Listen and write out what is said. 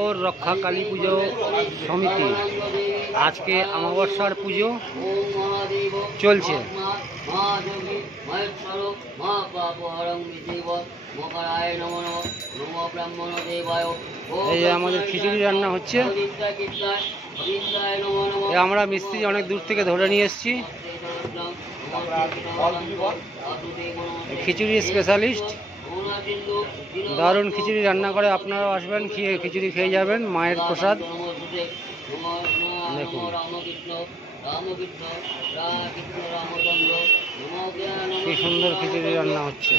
ও রক্ষা কালী পুজো সমিতি আজকে অমাবস্যার পুজো চলছে। এই যে আমাদের খিচুড়ি রান্না হচ্ছে। আমরা মিস্ত্রি অনেক দূর থেকে ধরে নিয়ে এসেছি, খিচুড়ি স্পেশালিস্ট। দারুণ খিচুড়ি রান্না করে, আপনারাও আসবেন, খিচুড়ি খেয়ে যাবেন, মায়ের প্রসাদ। দেখুন কি সুন্দর খিচুড়ি রান্না হচ্ছে।